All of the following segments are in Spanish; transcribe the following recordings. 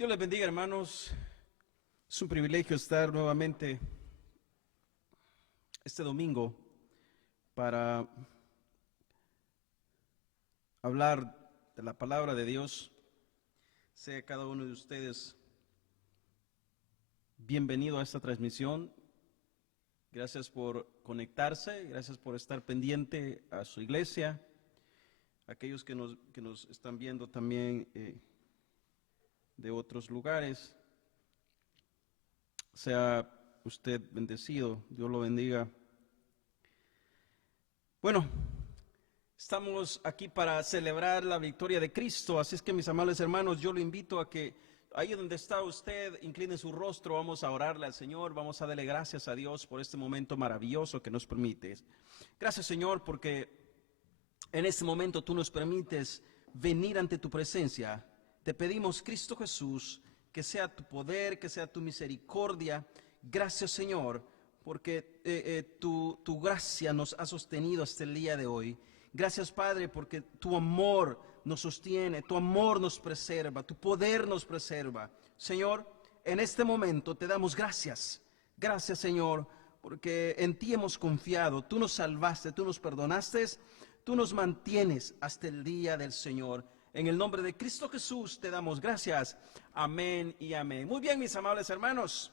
Dios les bendiga, hermanos. Es un privilegio estar nuevamente este domingo para hablar de la palabra de Dios. Sea cada uno de ustedes bienvenido a esta transmisión. Gracias por conectarse, gracias por estar pendiente a su iglesia. Aquellos que nos están viendo también de otros lugares. Sea usted bendecido, Dios lo bendiga. Bueno, estamos aquí para celebrar la victoria de Cristo, así es que mis amables hermanos, yo lo invito a que ahí donde está usted, incline su rostro, vamos a orarle al Señor, vamos a darle gracias a Dios por este momento maravilloso que nos permites. Gracias, Señor, porque en este momento tú nos permites venir ante tu presencia. Te pedimos, Cristo Jesús, que sea tu poder, que sea tu misericordia. Gracias, Señor, porque tu gracia nos ha sostenido hasta el día de hoy. Gracias, Padre, porque tu amor nos sostiene, tu amor nos preserva, tu poder nos preserva. Señor, en este momento te damos gracias. Gracias, Señor, porque en ti hemos confiado. Tú nos salvaste, tú nos perdonaste, tú nos mantienes hasta el día del Señor. En el nombre de Cristo Jesús te damos gracias. Amén y amén. Muy bien, mis amables hermanos.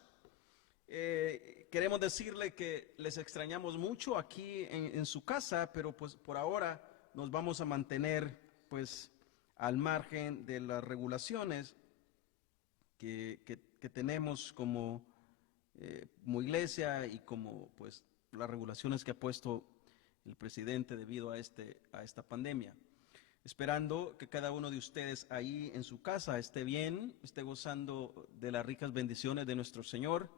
Queremos decirle que les extrañamos mucho aquí en su casa, pero pues por ahora nos vamos a mantener pues al margen de las regulaciones que tenemos como iglesia y como pues las regulaciones que ha puesto el presidente debido a esta pandemia. Esperando que cada uno de ustedes ahí en su casa esté bien, esté gozando de las ricas bendiciones de nuestro Señor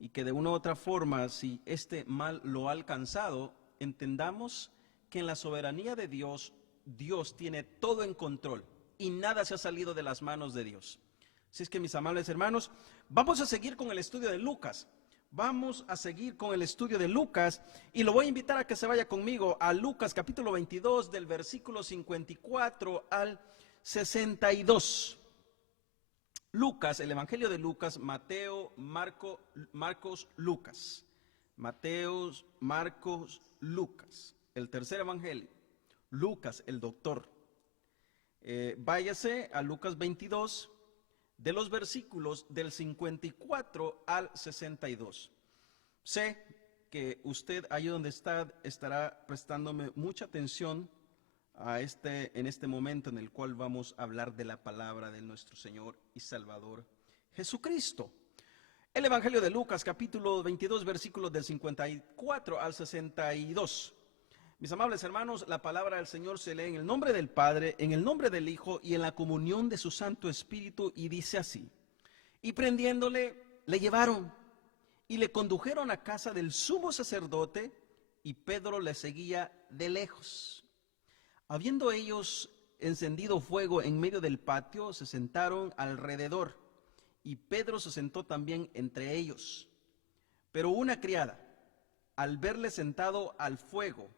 y que de una u otra forma, si este mal lo ha alcanzado, entendamos que en la soberanía de Dios, Dios tiene todo en control y nada se ha salido de las manos de Dios. Así es que, mis amables hermanos, vamos a seguir con el estudio de Lucas. Vamos a seguir con el estudio de Lucas y lo voy a invitar a que se vaya conmigo a Lucas capítulo 22 del versículo 54 al 62. Lucas, el Evangelio de Lucas, Mateo, Marcos, Lucas. Mateo, Marcos, Lucas. El tercer Evangelio. Lucas, el doctor. Váyase a Lucas 22 de los versículos del 54 al 62. Sé que usted ahí donde está estará prestándome mucha atención en este momento en el cual vamos a hablar de la palabra de nuestro Señor y Salvador Jesucristo. El Evangelio de Lucas, capítulo 22, versículos del 54 al 62. Mis amables hermanos, la palabra del Señor se lee en el nombre del Padre, en el nombre del Hijo y en la comunión de su Santo Espíritu, y dice así: y prendiéndole, le llevaron y le condujeron a casa del sumo sacerdote, y Pedro le seguía de lejos. Habiendo ellos encendido fuego en medio del patio, se sentaron alrededor, y Pedro se sentó también entre ellos. Pero una criada, al verle sentado al fuego,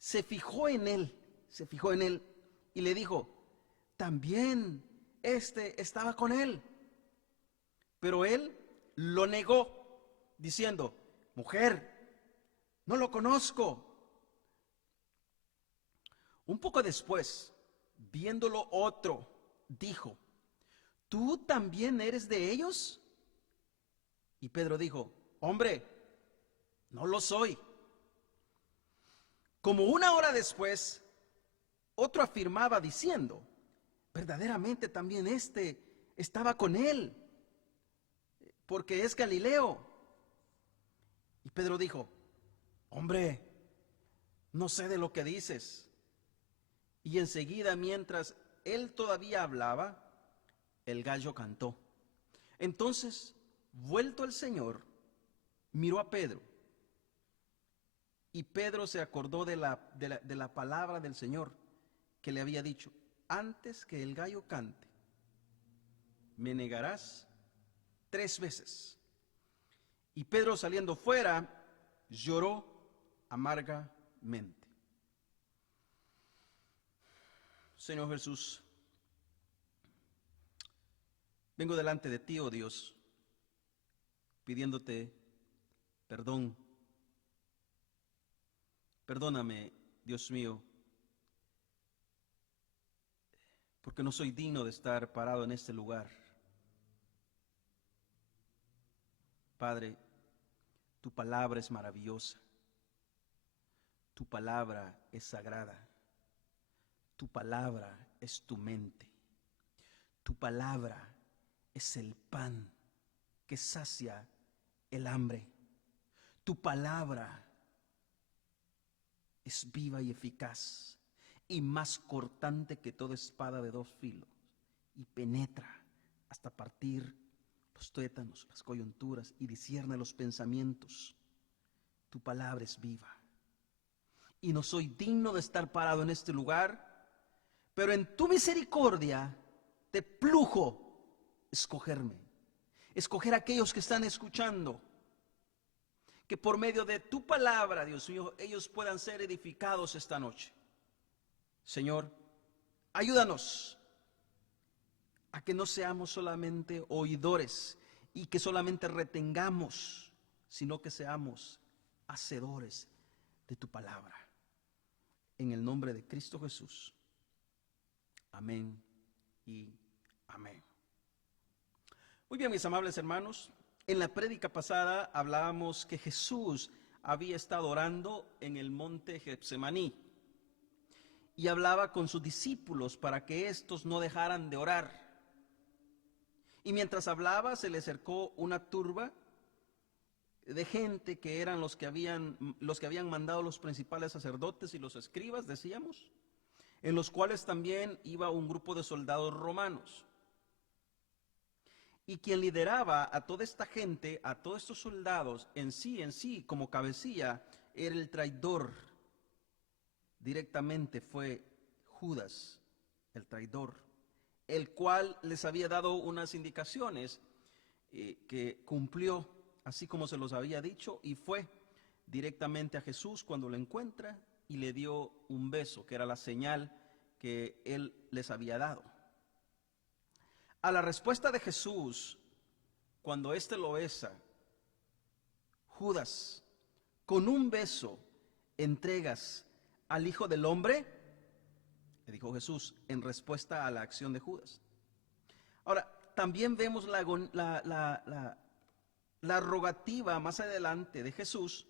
se fijó en él y le dijo: también estaba con él. Pero él lo negó, diciendo: mujer, no lo conozco. Un poco después, viéndolo otro, dijo: ¿tú también eres de ellos? Y Pedro dijo: hombre, no lo soy. Como una hora después, otro afirmaba diciendo: verdaderamente también estaba con él, porque es Galileo. Y Pedro dijo: hombre, no sé de lo que dices. Y enseguida, mientras él todavía hablaba, el gallo cantó. Entonces, vuelto el Señor, miró a Pedro. Y Pedro se acordó de la palabra del Señor que le había dicho: antes que el gallo cante, me negarás 3 veces. Y Pedro, saliendo fuera, lloró amargamente. Señor Jesús, Vengo delante de ti, oh Dios, pidiéndote perdón. Perdóname, Dios mío, porque no soy digno de estar parado en este lugar. Padre, tu palabra es maravillosa, tu palabra es sagrada, tu palabra es tu mente, tu palabra es el pan que sacia el hambre, tu palabra es viva y eficaz y más cortante que toda espada de dos filos y penetra hasta partir los tuétanos, las coyunturas y discierne los pensamientos. Tu palabra es viva. Y no soy digno de estar parado en este lugar, pero en tu misericordia te plujo escogerme, escoger a aquellos que están escuchando, que por medio de tu palabra, Dios mío, ellos puedan ser edificados esta noche. Señor, ayúdanos a que no seamos solamente oidores y que solamente retengamos, sino que seamos hacedores de tu palabra. En el nombre de Cristo Jesús. Amén y amén. Muy bien, mis amables hermanos, en la prédica pasada hablábamos que Jesús había estado orando en el monte Getsemaní y hablaba con sus discípulos para que estos no dejaran de orar. Y mientras hablaba se le acercó una turba de gente que eran los que habían mandado los principales sacerdotes y los escribas, decíamos, en los cuales también iba un grupo de soldados romanos. Y quien lideraba a toda esta gente, a todos estos soldados, en sí, como cabecilla, era el traidor. Directamente fue Judas, el traidor, el cual les había dado unas indicaciones que cumplió, así como se los había dicho, y fue directamente a Jesús cuando lo encuentra y le dio un beso, que era la señal que él les había dado. A la respuesta de Jesús, cuando éste lo besa, Judas, con un beso entregas al Hijo del Hombre, le dijo Jesús en respuesta a la acción de Judas. Ahora, también vemos la rogativa más adelante de Jesús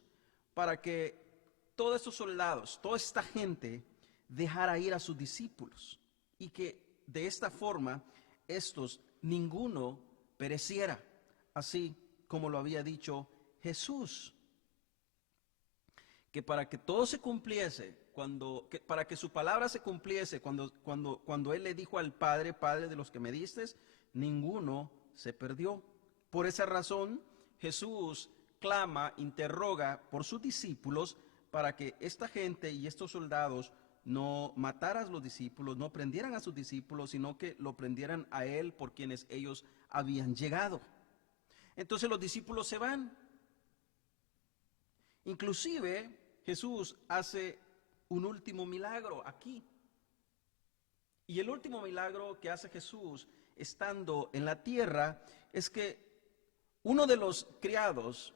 para que todos estos soldados, toda esta gente, dejara ir a sus discípulos y que de esta forma estos ninguno pereciera, así como lo había dicho Jesús, que para que todo se cumpliese, para que su palabra se cumpliese, cuando él le dijo al Padre, Padre de los que me diste, ninguno se perdió. Por esa razón Jesús clama, interroga por sus discípulos para que esta gente y estos soldados no mataran a los discípulos, no prendieran a sus discípulos, sino que lo prendieran a él por quienes ellos habían llegado. Entonces los discípulos se van. Inclusive Jesús hace un último milagro aquí. Y el último milagro que hace Jesús estando en la tierra es que uno de los criados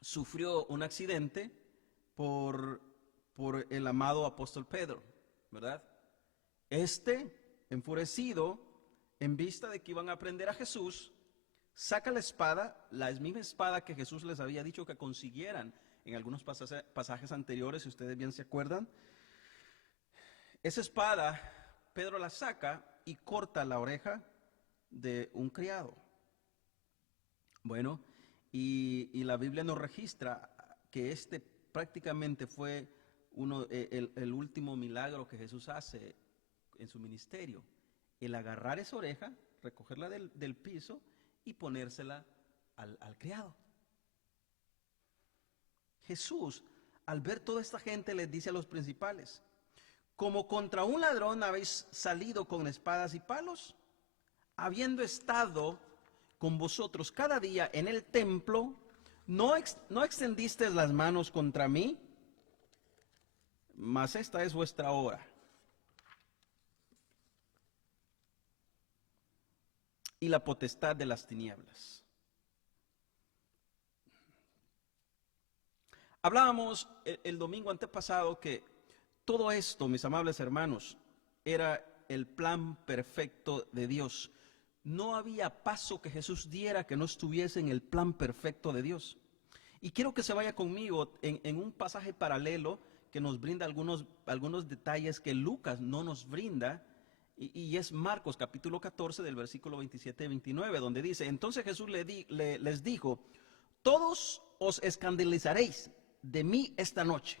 sufrió un accidente por el amado apóstol Pedro, ¿verdad? Enfurecido, en vista de que iban a prender a Jesús, saca la espada, la misma espada que Jesús les había dicho que consiguieran en algunos pasajes anteriores, si ustedes bien se acuerdan. Esa espada, Pedro la saca y corta la oreja de un criado. Bueno, y la Biblia nos registra que prácticamente fue el último milagro que Jesús hace en su ministerio, el agarrar esa oreja, recogerla del piso y ponérsela al criado. Jesús, al ver toda esta gente, les dice a los principales: como contra un ladrón habéis salido con espadas y palos, habiendo estado con vosotros cada día en el templo, ¿no extendisteis las manos contra mí? Mas esta es vuestra hora. y la potestad de las tinieblas. Hablábamos el domingo antepasado que todo esto, mis amables hermanos, era el plan perfecto de Dios. No había paso que Jesús diera que no estuviese en el plan perfecto de Dios. Y quiero que se vaya conmigo en un pasaje paralelo que nos brinda algunos detalles que Lucas no nos brinda, y es Marcos capítulo 14 del versículo 27 y 29, donde dice: entonces Jesús les dijo: todos os escandalizaréis de mí esta noche.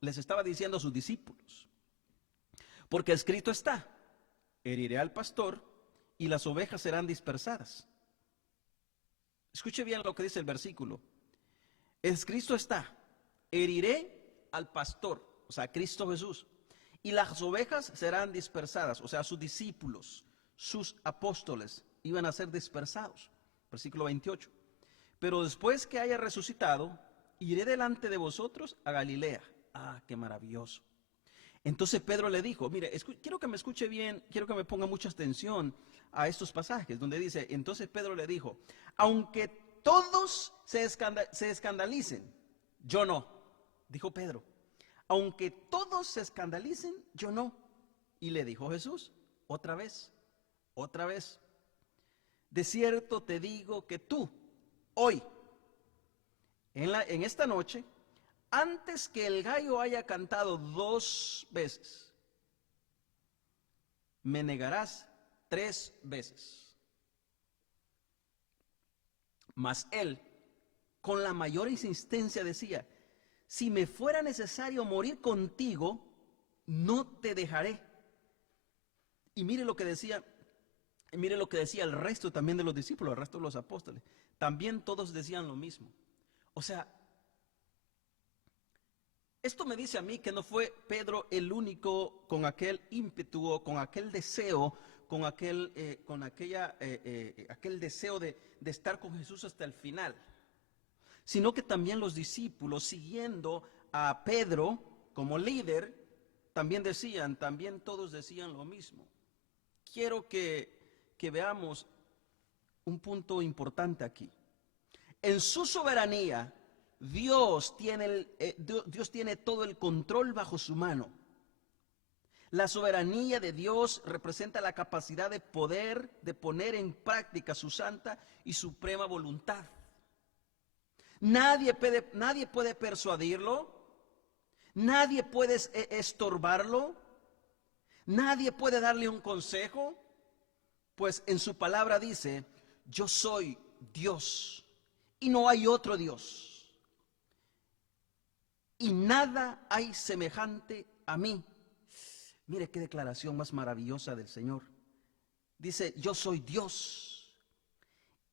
Les estaba diciendo a sus discípulos, porque escrito está: heriré al pastor y las ovejas serán dispersadas. Escuche bien lo que dice el versículo. Escrito está: heriré al pastor, o sea, Cristo Jesús, y las ovejas serán dispersadas, o sea, sus discípulos, sus apóstoles iban a ser dispersados. Versículo 28. Pero después que haya resucitado, iré delante de vosotros a Galilea. Ah, qué maravilloso. Entonces Pedro le dijo, mire, quiero que me escuche bien, quiero que me ponga mucha atención a estos pasajes, donde dice: entonces Pedro le dijo, aunque todos se escandalicen, yo no. Dijo Pedro, aunque todos se escandalicen, yo no. Y le dijo Jesús, otra vez, de cierto te digo que tú, hoy, en esta noche, antes que el gallo haya cantado 2 veces, me negarás 3 veces. Mas él, con la mayor insistencia, decía: si me fuera necesario morir contigo, no te dejaré. Y mire lo que decía el resto también de los discípulos, el resto de los apóstoles. También todos decían lo mismo. O sea, esto me dice a mí que no fue Pedro el único con aquel ímpetu, con aquel deseo, con aquel deseo de estar con Jesús hasta el final, sino que también los discípulos, siguiendo a Pedro como líder, también todos decían lo mismo. Quiero que veamos un punto importante aquí. En su soberanía, Dios tiene todo el control bajo su mano. La soberanía de Dios representa la capacidad de poner en práctica su santa y suprema voluntad. Nadie puede persuadirlo, nadie puede estorbarlo, nadie puede darle un consejo, pues en su palabra dice: yo soy Dios y no hay otro Dios, y nada hay semejante a mí. Mire qué declaración más maravillosa del Señor. Dice: yo soy Dios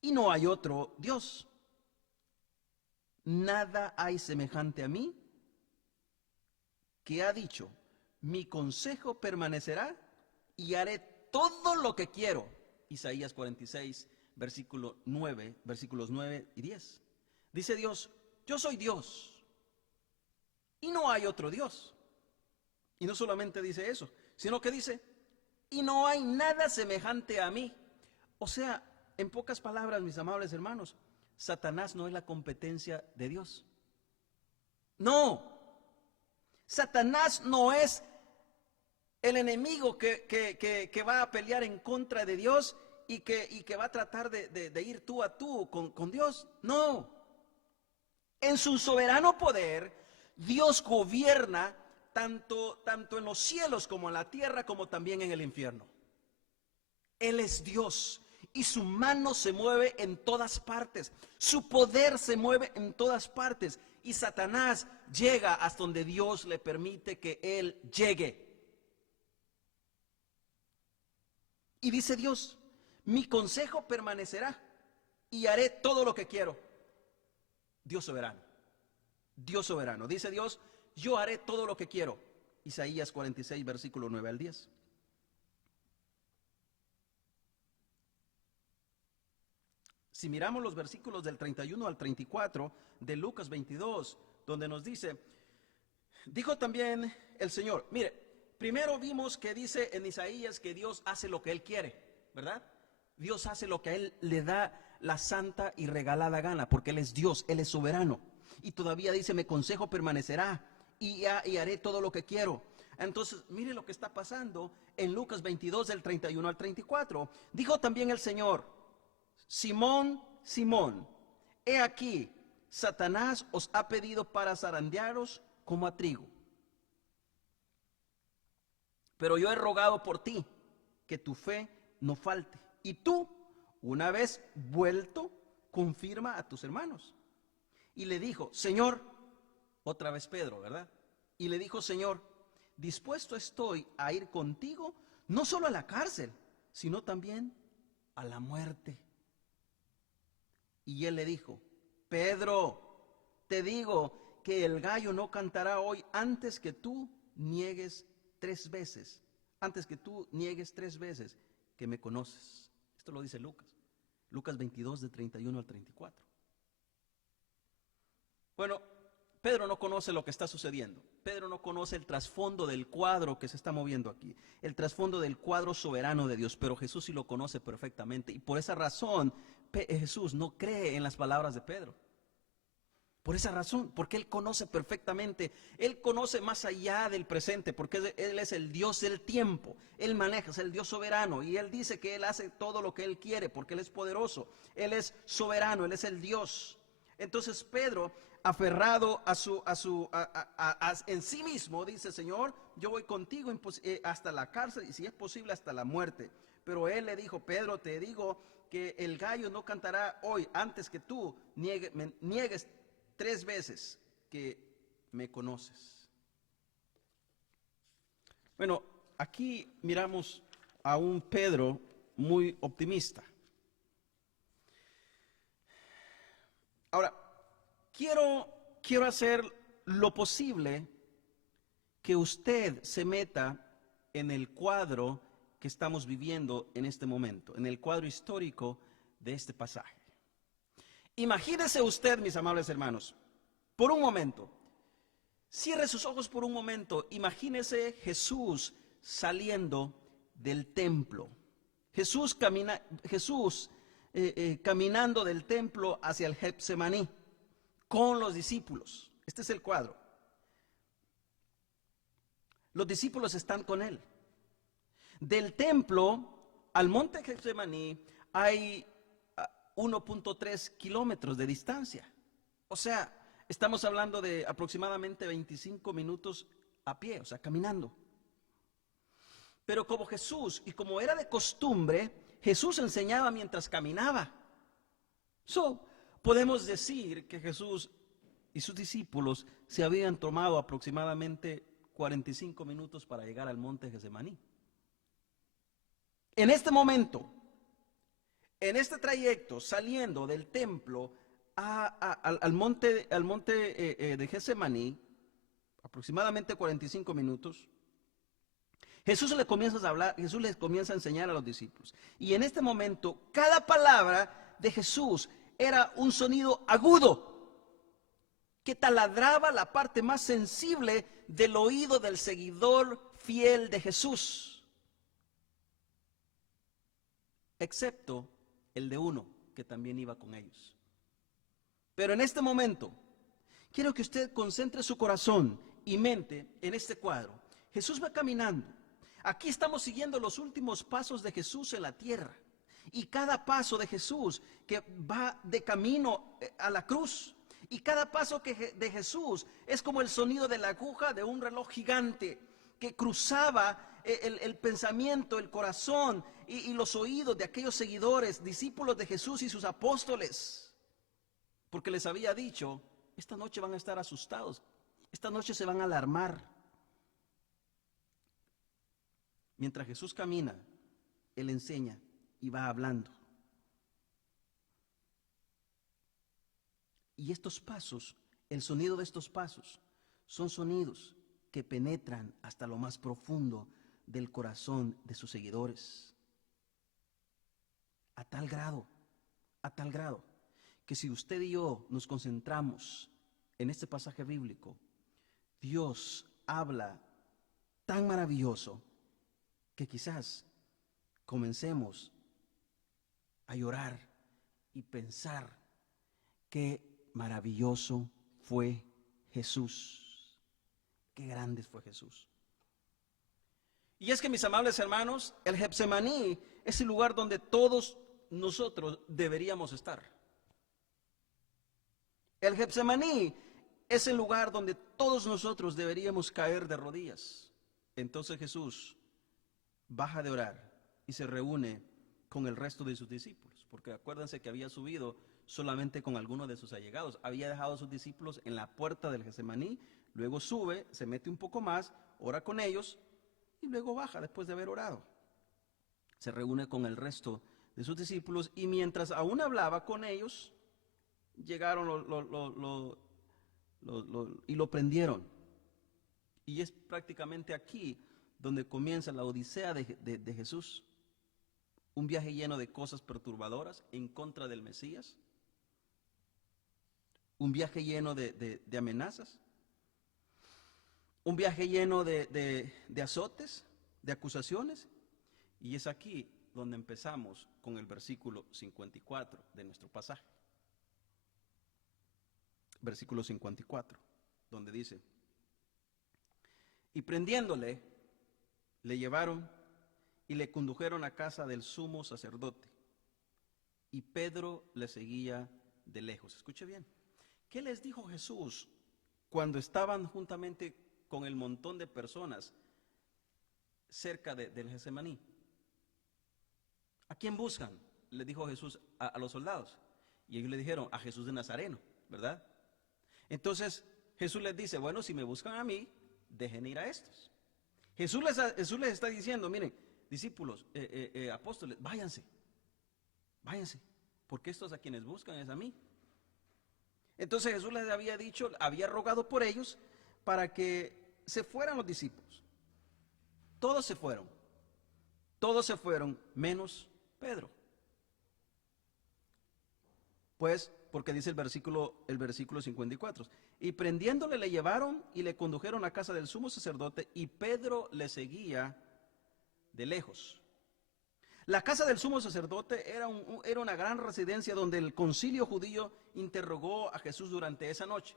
y no hay otro Dios. Nada hay semejante a mí, que ha dicho: mi consejo permanecerá y haré todo lo que quiero. Isaías 46, versículos 9 y 10. Dice Dios: yo soy Dios y no hay otro Dios. Y no solamente dice eso, sino que dice: y no hay nada semejante a mí. O sea, en pocas palabras, mis amables hermanos, Satanás no es la competencia de Dios. No, Satanás no es el enemigo que va a pelear en contra de Dios y que va a tratar de ir tú a tú con Dios. No, en su soberano poder, Dios gobierna tanto en los cielos como en la tierra, como también en el infierno. Él es Dios y su mano se mueve en todas partes, su poder se mueve en todas partes, y Satanás llega hasta donde Dios le permite que él llegue. Y dice Dios: mi consejo permanecerá y haré todo lo que quiero. Dios soberano, Dios soberano. Dice Dios: yo haré todo lo que quiero. Isaías 46, versículo 9 al 10. Si miramos los versículos del 31 al 34 de Lucas 22, donde nos dice: dijo también el Señor. Mire, primero vimos que dice en Isaías que Dios hace lo que Él quiere, ¿verdad? Dios hace lo que a Él le da la santa y regalada gana, porque Él es Dios, Él es soberano. Y todavía dice, mi consejo permanecerá y haré todo lo que quiero. Entonces, mire lo que está pasando en Lucas 22, del 31 al 34. Dijo también el Señor: Simón, Simón, he aquí, Satanás os ha pedido para zarandearos como a trigo. Pero yo he rogado por ti, que tu fe no falte. Y tú, una vez vuelto, confirma a tus hermanos. Y le dijo, Señor, otra vez Pedro, ¿verdad? Y le dijo, Señor, dispuesto estoy a ir contigo, no solo a la cárcel, sino también a la muerte. Y él le dijo, Pedro, te digo que el gallo no cantará hoy antes que tú niegues 3 veces, antes que tú niegues 3 veces que me conoces. Esto lo dice Lucas, Lucas 22, de 31 al 34. Bueno, Pedro no conoce lo que está sucediendo. Pedro no conoce el trasfondo del cuadro que se está moviendo aquí, el trasfondo del cuadro soberano de Dios, pero Jesús sí lo conoce perfectamente. Y por esa razón, Jesús no cree en las palabras de Pedro. Por esa razón, porque Él conoce perfectamente, Él conoce más allá del presente, porque Él es el Dios del tiempo, Él maneja, es el Dios soberano, y Él dice que Él hace todo lo que Él quiere, porque Él es poderoso, Él es soberano, Él es el Dios. Entonces Pedro, aferrado en sí mismo, dice, Señor, yo voy contigo hasta la cárcel, y si es posible hasta la muerte. Pero Él le dijo, Pedro, te digo que el gallo no cantará hoy antes que tú niegues 3 veces que me conoces. Bueno, aquí miramos a un Pedro muy optimista. Ahora, quiero hacer lo posible que usted se meta en el cuadro que estamos viviendo en este momento, en el cuadro histórico de este pasaje. Imagínese usted, mis amables hermanos, por un momento, cierre sus ojos por un momento, imagínese Jesús saliendo del templo, Jesús caminando del templo hacia el Getsemaní con los discípulos. Este es el cuadro. Los discípulos están con él. Del templo al monte Getsemaní hay 1.3 kilómetros de distancia. O sea, estamos hablando de aproximadamente 25 minutos a pie, o sea, caminando. Pero como Jesús, y como era de costumbre, Jesús enseñaba mientras caminaba. Podemos decir que Jesús y sus discípulos se habían tomado aproximadamente 45 minutos para llegar al monte Getsemaní. En este momento, en este trayecto, saliendo del templo al monte de Getsemaní, aproximadamente 45 minutos, Jesús les comienza a hablar, Jesús les comienza a enseñar a los discípulos. Y en este momento, cada palabra de Jesús era un sonido agudo que taladraba la parte más sensible del oído del seguidor fiel de Jesús, excepto el de uno que también iba con ellos. Pero en este momento, quiero que usted concentre su corazón y mente en este cuadro. Jesús va caminando. Aquí estamos siguiendo los últimos pasos de Jesús en la tierra. Y cada paso de Jesús que va de camino a la cruz. Y cada paso de Jesús es como el sonido de la aguja de un reloj gigante que cruzaba el pensamiento, el corazón y los oídos de aquellos seguidores, discípulos de Jesús y sus apóstoles. Porque les había dicho, esta noche van a estar asustados, esta noche se van a alarmar. Mientras Jesús camina, Él enseña y va hablando. Y estos pasos, el sonido de estos pasos, son sonidos que penetran hasta lo más profundo del corazón de sus seguidores. A tal grado, que si usted y yo nos concentramos en este pasaje bíblico, Dios habla tan maravilloso que quizás comencemos a llorar y pensar qué maravilloso fue Jesús, qué grande fue Jesús. Y es que, mis amables hermanos, el Getsemaní es el lugar donde todos nosotros deberíamos estar. El Getsemaní es el lugar donde todos nosotros deberíamos caer de rodillas. Entonces Jesús baja de orar y se reúne con el resto de sus discípulos, porque acuérdense que había subido solamente con algunos de sus allegados. Había dejado a sus discípulos en la puerta del Getsemaní, luego sube, se mete un poco más, ora con ellos y luego baja después de haber orado. Se reúne con el resto de sus discípulos y mientras aún hablaba con ellos, llegaron y lo prendieron. Y es prácticamente aquí donde comienza la odisea de Jesús. Un viaje lleno de cosas perturbadoras en contra del Mesías. Un viaje lleno de amenazas. Un viaje lleno de azotes, de acusaciones. Y es aquí donde empezamos con el versículo 54 de nuestro pasaje. Versículo 54, donde dice: y prendiéndole, le llevaron y le condujeron a casa del sumo sacerdote. Y Pedro le seguía de lejos. Escuche bien. ¿Qué les dijo Jesús cuando estaban juntamente con el montón de personas cerca del Getsemaní? ¿A quién buscan? Le dijo Jesús a los soldados. Y ellos le dijeron: a Jesús de Nazareno, ¿verdad? Entonces Jesús les dice: bueno, si me buscan a mí, dejen ir a estos. Jesús les está diciendo: miren, discípulos, apóstoles, váyanse, porque estos a quienes buscan es a mí. Entonces Jesús les había dicho, había rogado por ellos para que se fueran los discípulos. Todos se fueron, menos Pedro. Pues, porque dice el versículo 54, y prendiéndole le llevaron y le condujeron a casa del sumo sacerdote, y Pedro le seguía de lejos. La casa del sumo sacerdote era una gran residencia donde el concilio judío interrogó a Jesús durante esa noche.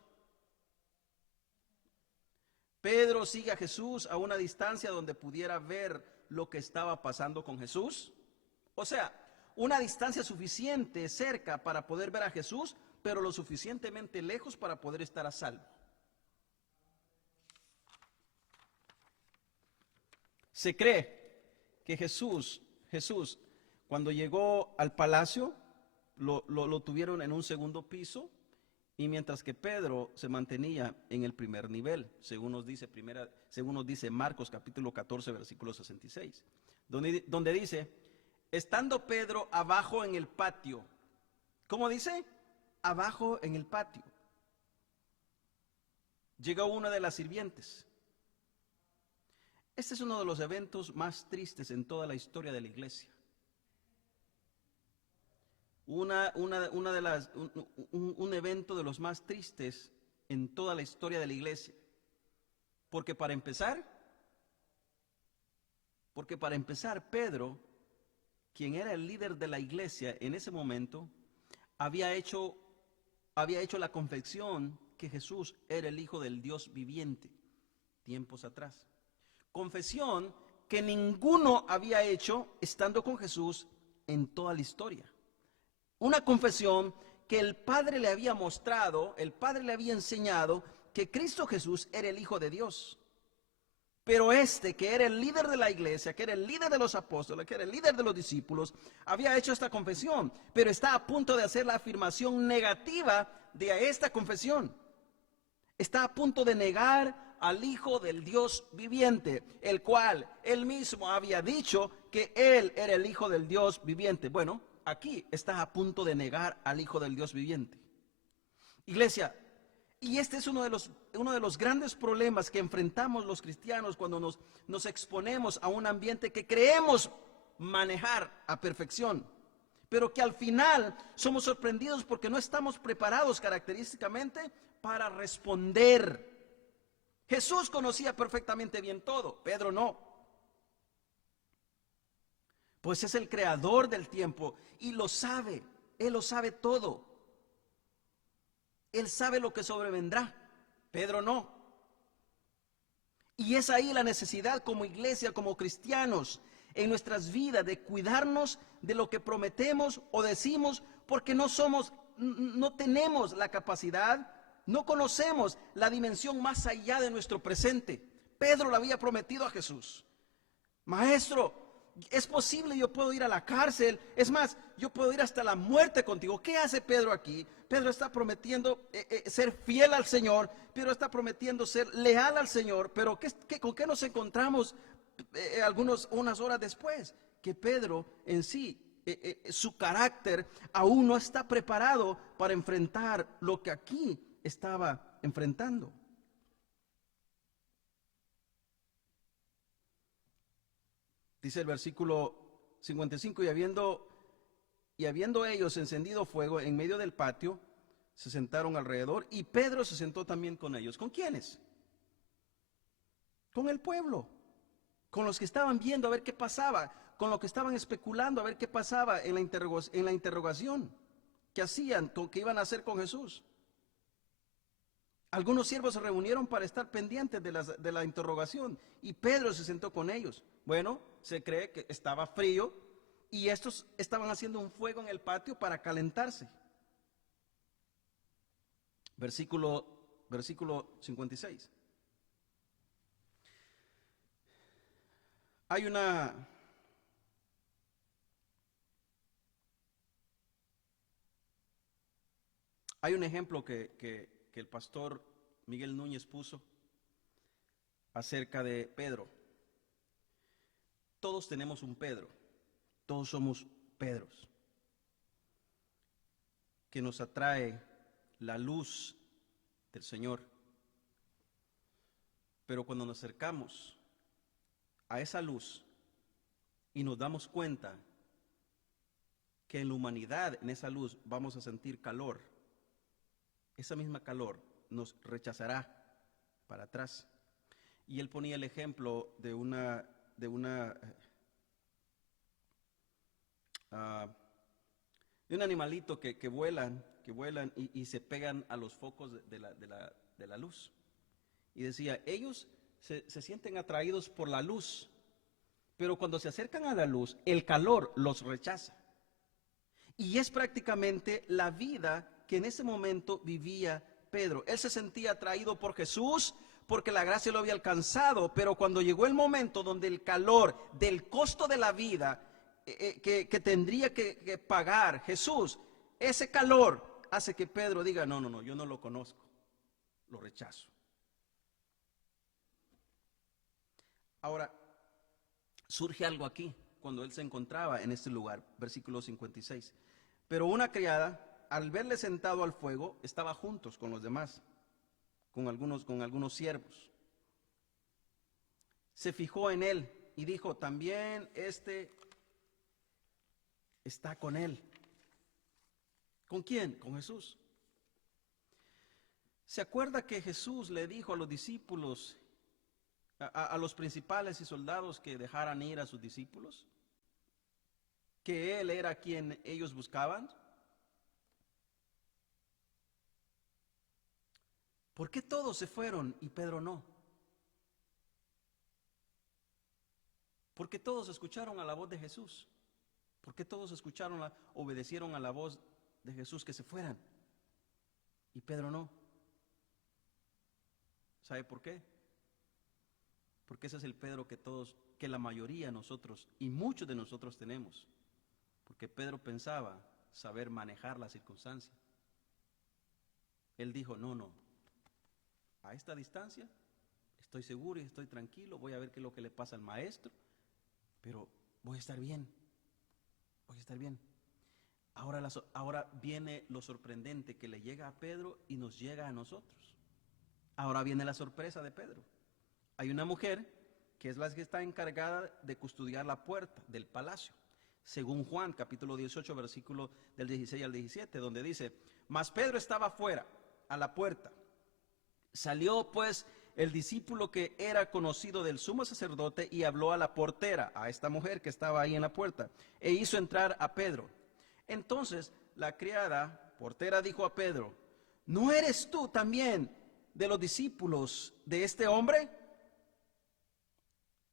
Pedro sigue a Jesús a una distancia donde pudiera ver lo que estaba pasando con Jesús. O sea, una distancia suficiente cerca para poder ver a Jesús, pero lo suficientemente lejos para poder estar a salvo. Se cree que Jesús, cuando llegó al palacio, lo tuvieron en un segundo piso, y mientras que Pedro se mantenía en el primer nivel, según nos dice Marcos capítulo 14, versículo 66, donde dice: estando Pedro abajo en el patio. ¿Cómo dice? Abajo en el patio. Llegó una de las sirvientes. Este es uno de los eventos más tristes en toda la historia de la iglesia. Un evento de los más tristes en toda la historia de la iglesia. Porque para empezar, Pedro, quien era el líder de la iglesia en ese momento, había hecho la confesión que Jesús era el Hijo del Dios viviente, tiempos atrás. Confesión que ninguno había hecho estando con Jesús en toda la historia. Una confesión que el Padre le había mostrado, el Padre le había enseñado que Cristo Jesús era el Hijo de Dios. Pero que era el líder de la iglesia, que era el líder de los apóstoles, que era el líder de los discípulos, había hecho esta confesión, pero está a punto de hacer la afirmación negativa de esta confesión. Está a punto de negar al Hijo del Dios viviente, el cual él mismo había dicho que él era el Hijo del Dios viviente. Bueno, aquí está a punto de negar al Hijo del Dios viviente. Iglesia, y este es uno de los grandes problemas que enfrentamos los cristianos cuando nos exponemos a un ambiente que creemos manejar a perfección, pero que al final somos sorprendidos porque no estamos preparados característicamente para responder. Jesús conocía perfectamente bien todo, Pedro no. pues es el creador del tiempo y lo sabe. Él lo sabe todo. Él sabe lo que sobrevendrá. Pedro no. Y es ahí la necesidad como iglesia, como cristianos, en nuestras vidas de cuidarnos de lo que prometemos o decimos, porque no tenemos la capacidad, no conocemos la dimensión más allá de nuestro presente. Pedro le había prometido a Jesús: Maestro, es posible, yo puedo ir a la cárcel, es más, yo puedo ir hasta la muerte contigo. ¿Qué hace Pedro aquí? Pedro está prometiendo ser fiel al Señor. Pedro está prometiendo ser leal al Señor. Pero ¿con qué nos encontramos unas horas después? Que Pedro en sí, su carácter aún no está preparado para enfrentar lo que aquí estaba enfrentando. Dice el versículo 55, y habiendo ellos encendido fuego en medio del patio, se sentaron alrededor, y Pedro se sentó también con ellos. ¿Con quiénes? Con el pueblo, con los que estaban viendo a ver qué pasaba, con los que estaban especulando a ver qué pasaba en la interrogación que hacían, que iban a hacer con Jesús. Algunos siervos se reunieron para estar pendientes de la interrogación, y Pedro se sentó con ellos. Bueno, se cree que estaba frío y estos estaban haciendo un fuego en el patio para calentarse. Versículo 56. Hay un ejemplo que el pastor Miguel Núñez puso acerca de Pedro. Todos tenemos un Pedro, todos somos Pedros, que nos atrae la luz del Señor. Pero cuando nos acercamos a esa luz y nos damos cuenta que en la humanidad, en esa luz, vamos a sentir calor, esa misma calor nos rechazará para atrás. Y él ponía el ejemplo de un animalito que vuelan y se pegan a los focos de la luz. Y decía, ellos se sienten atraídos por la luz, pero cuando se acercan a la luz, el calor los rechaza. Y es prácticamente la vida que en ese momento vivía Pedro. Él se sentía atraído por Jesús porque la gracia lo había alcanzado, pero cuando llegó el momento donde el calor del costo de la vida que tendría que pagar Jesús, ese calor hace que Pedro diga, no, yo no lo conozco, lo rechazo. Ahora, surge algo aquí, cuando él se encontraba en este lugar, versículo 56. Pero una criada, al verle sentado al fuego, estaba juntos con los demás, con algunos siervos. Se fijó en él y dijo, también este está con él. ¿Con quién? Con Jesús. ¿Se acuerda que Jesús le dijo a los discípulos, a los principales y soldados, que dejaran ir a sus discípulos? Que él era quien ellos buscaban. ¿Por qué todos se fueron y Pedro no? ¿Por qué todos escucharon a la voz de Jesús? ¿Por qué todos obedecieron a la voz de Jesús que se fueran y Pedro no? ¿Sabe por qué? Porque ese es el Pedro que la mayoría de nosotros y muchos de nosotros tenemos. Porque Pedro pensaba saber manejar la circunstancia. Él dijo, no, a esta distancia estoy seguro y estoy tranquilo, voy a ver qué es lo que le pasa al maestro, pero voy a estar bien. Ahora viene lo sorprendente que le llega a Pedro y nos llega a nosotros. Ahora viene la sorpresa de Pedro. Hay una mujer que es la que está encargada de custodiar la puerta del palacio, según Juan capítulo 18, versículo del 16 al 17, donde dice, mas Pedro estaba afuera, a la puerta. Salió pues el discípulo que era conocido del sumo sacerdote, y habló a la portera, a esta mujer que estaba ahí en la puerta, e hizo entrar a Pedro. Entonces la criada portera dijo a Pedro: ¿no eres tú también de los discípulos de este hombre?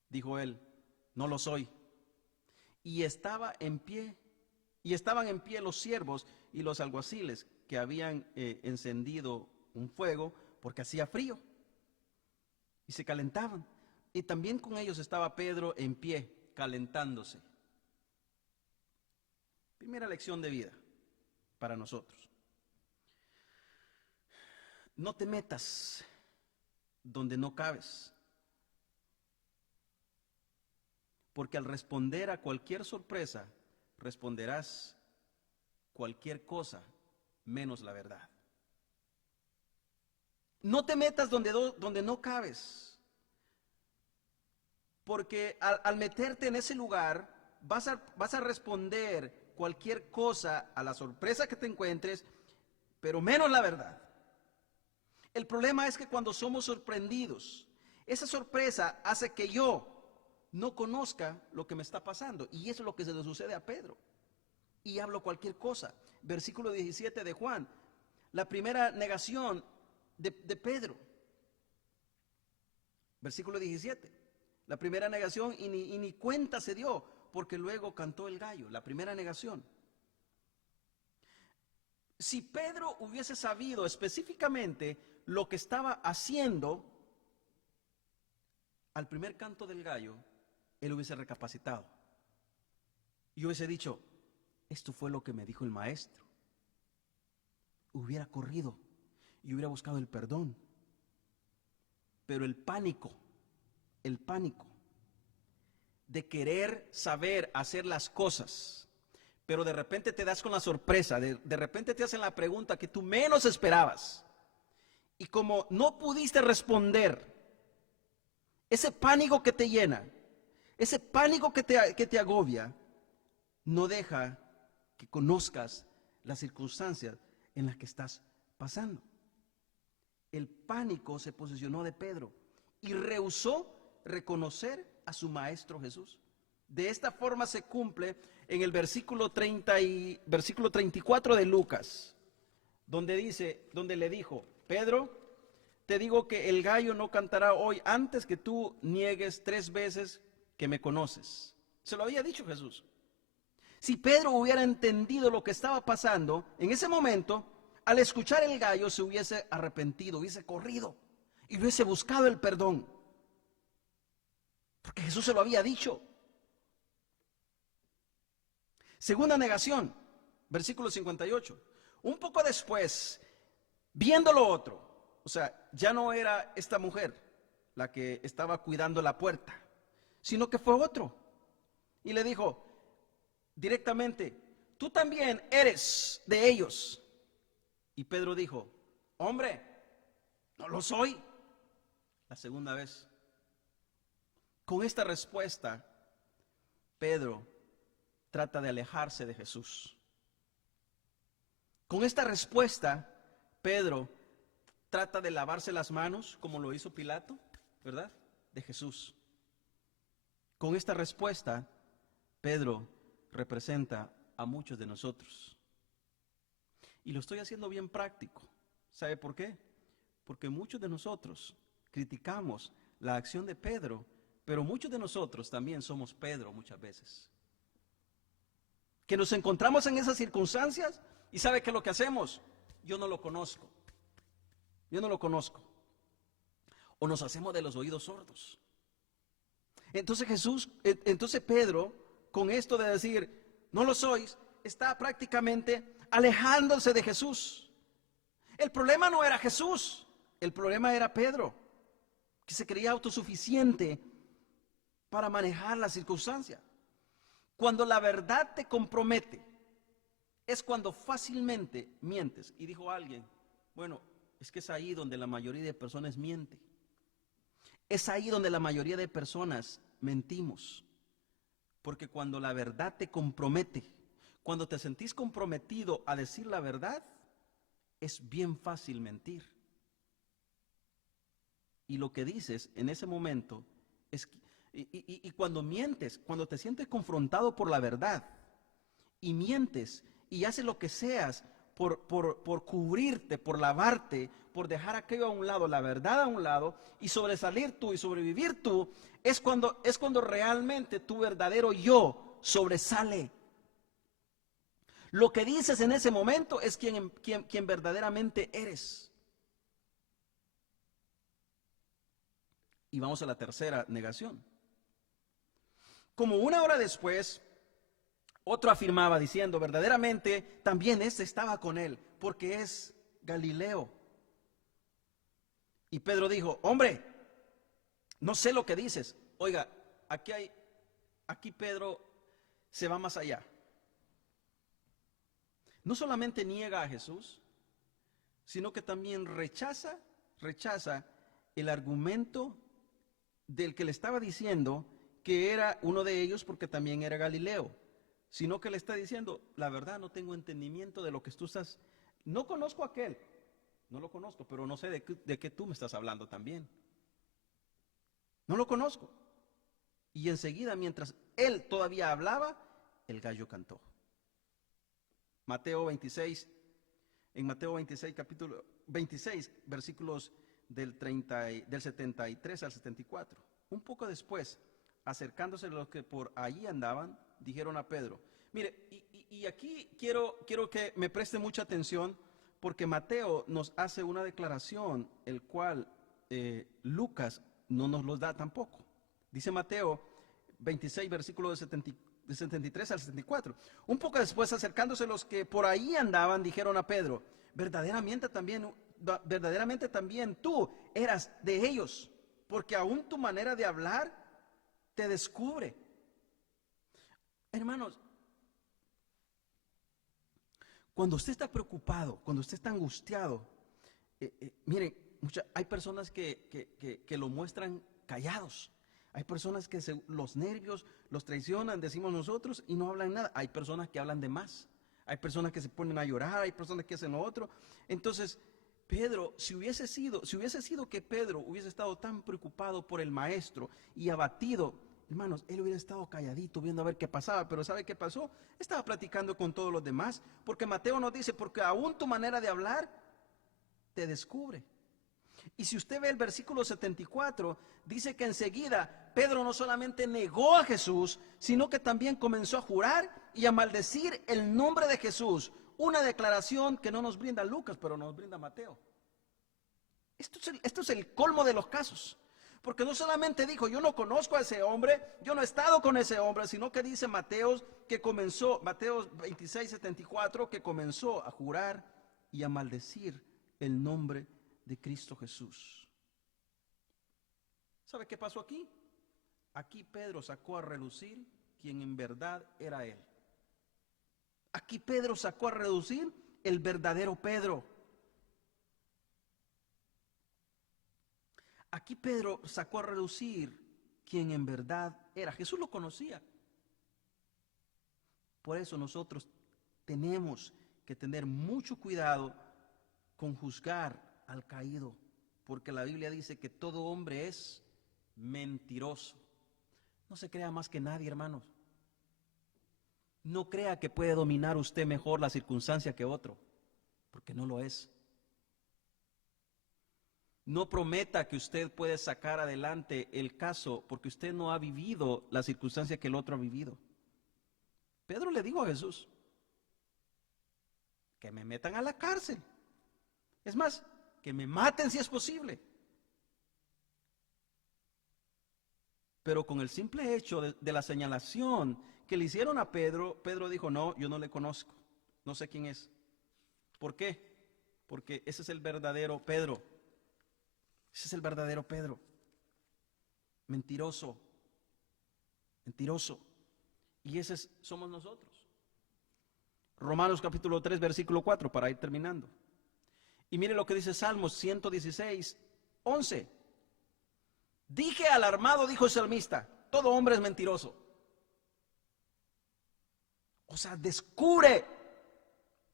Dijo él: no lo soy. Y estaban en pie los siervos y los alguaciles que habían encendido un fuego, porque hacía frío, y se calentaban. Y también con ellos estaba Pedro en pie, calentándose. Primera lección de vida para nosotros: no te metas donde no cabes, porque al responder a cualquier sorpresa, responderás cualquier cosa menos la verdad. No te metas donde no cabes, porque al meterte en ese lugar vas a responder cualquier cosa a la sorpresa que te encuentres, pero menos la verdad. El problema es que cuando somos sorprendidos, esa sorpresa hace que yo no conozca lo que me está pasando, y eso es lo que se le sucede a Pedro. Y hablo cualquier cosa. Versículo 17 de Juan, la primera negación de Pedro. Versículo 17, la primera negación, y ni cuenta se dio, porque luego cantó el gallo. La primera negación. Si Pedro hubiese sabido específicamente lo que estaba haciendo al primer canto del gallo, él hubiese recapacitado y hubiese dicho: esto fue lo que me dijo el maestro. Hubiera corrido y hubiera buscado el perdón. Pero el pánico de querer saber hacer las cosas, pero de repente te das con la sorpresa, de repente te hacen la pregunta que tú menos esperabas, y como no pudiste responder, ese pánico que te llena, ese pánico que te agobia, no deja que conozcas las circunstancias en las que estás pasando. El pánico se posesionó de Pedro y rehusó reconocer a su maestro Jesús. De esta forma se cumple en el versículo 34 de Lucas, donde le dijo: Pedro, te digo que el gallo no cantará hoy antes que tú niegues 3 veces que me conoces. Se lo había dicho Jesús. Si Pedro hubiera entendido lo que estaba pasando, en ese momento, al escuchar el gallo, se hubiese arrepentido, hubiese corrido y hubiese buscado el perdón, porque Jesús se lo había dicho. Segunda negación, versículo 58. Un poco después, viendo lo otro, o sea, ya no era esta mujer la que estaba cuidando la puerta, sino que fue otro. Y le dijo directamente: tú también eres de ellos. Y Pedro dijo: hombre, no lo soy. La segunda vez. Con esta respuesta, Pedro trata de alejarse de Jesús. Con esta respuesta, Pedro trata de lavarse las manos, como lo hizo Pilato, ¿verdad?, de Jesús. Con esta respuesta, Pedro representa a muchos de nosotros. Y lo estoy haciendo bien práctico. ¿Sabe por qué? Porque muchos de nosotros criticamos la acción de Pedro, pero muchos de nosotros también somos Pedro muchas veces. Que nos encontramos en esas circunstancias y ¿sabe qué es lo que hacemos? Yo no lo conozco. O nos hacemos de los oídos sordos. Entonces Pedro, con esto de decir no lo sois, está prácticamente alejándose de Jesús. El problema no era Jesús, el problema era Pedro, que se creía autosuficiente para manejar la circunstancia. Cuando la verdad te compromete, es cuando fácilmente mientes. Y dijo alguien: bueno, es que es ahí donde la mayoría de personas miente. Es ahí donde la mayoría de personas mentimos. Porque cuando la verdad te compromete, cuando te sentís comprometido a decir la verdad, es bien fácil mentir. y lo que dices en ese momento es y cuando mientes, cuando te sientes confrontado por la verdad y mientes y haces lo que seas por cubrirte, por lavarte, por dejar aquello a un lado, la verdad a un lado, y sobresalir tú y sobrevivir tú, es cuando realmente tu verdadero yo sobresale. Lo que dices en ese momento es quien verdaderamente eres. Y vamos a la tercera negación. Como una hora después, otro afirmaba diciendo, verdaderamente también este estaba con él, porque es Galileo. Y Pedro dijo, hombre, no sé lo que dices. Oiga, aquí Pedro se va más allá. No solamente niega a Jesús, sino que también rechaza el argumento del que le estaba diciendo que era uno de ellos porque también era Galileo, sino que le está diciendo, la verdad no tengo entendimiento de lo que tú estás, no conozco a aquel, no lo conozco, pero no sé de qué tú me estás hablando también. No lo conozco. Y enseguida, mientras él todavía hablaba, el gallo cantó. Mateo 26, en Mateo 26, capítulo 26, versículos del 73 al 74. Un poco después, acercándose los que por allí andaban, dijeron a Pedro, mire, y aquí quiero que me preste mucha atención, porque Mateo nos hace una declaración, el cual Lucas no nos los da tampoco. Dice Mateo 26, versículos de 73 al 74. Un poco después, acercándose los que por ahí andaban, dijeron a Pedro, verdaderamente también tú eras de ellos, porque aún tu manera de hablar te descubre. Hermanos, cuando usted está preocupado, cuando usted está angustiado, miren, hay personas que lo muestran callados. Hay personas que los nervios los traicionan, decimos nosotros, y no hablan nada. Hay personas que hablan de más. Hay personas que se ponen a llorar, hay personas que hacen lo otro. Entonces, Pedro, si hubiese sido que Pedro hubiese estado tan preocupado por el maestro y abatido, hermanos, él hubiera estado calladito viendo a ver qué pasaba. Pero ¿sabe qué pasó? Estaba platicando con todos los demás, porque Mateo nos dice, porque aún tu manera de hablar te descubre. Y si usted ve el versículo 74, dice que enseguida Pedro no solamente negó a Jesús, sino que también comenzó a jurar y a maldecir el nombre de Jesús. Una declaración que no nos brinda Lucas, pero nos brinda Mateo. Esto es el colmo de los casos. Porque no solamente dijo, yo no conozco a ese hombre, yo no he estado con ese hombre, sino que dice Mateo 26, 74, que comenzó a jurar y a maldecir el nombre de Cristo Jesús. ¿Sabe qué pasó aquí? Aquí Pedro sacó a relucir quien en verdad era él. Aquí Pedro sacó a relucir el verdadero Pedro. Aquí Pedro sacó a relucir quien en verdad era. Jesús lo conocía. Por eso nosotros tenemos que tener mucho cuidado con juzgar al caído, porque la Biblia dice que todo hombre es mentiroso. No se crea más que nadie, hermanos. No crea que puede dominar usted mejor la circunstancia que otro, porque no lo es. No prometa que usted puede sacar adelante el caso, porque usted no ha vivido la circunstancia que el otro ha vivido. Pedro le dijo a Jesús, que me metan a la cárcel. Es más, que me maten si es posible. Pero con el simple hecho de la señalación que le hicieron a Pedro, Pedro dijo, no, yo no le conozco, no sé quién es. ¿Por qué? Porque ese es el verdadero Pedro. Ese es el verdadero Pedro. Mentiroso. Mentiroso. Y ese somos nosotros. Romanos capítulo 3, versículo 4, para ir terminando. Y mire lo que dice Salmos 116, 11. Dije alarmado, dijo el salmista, todo hombre es mentiroso. O sea, descubre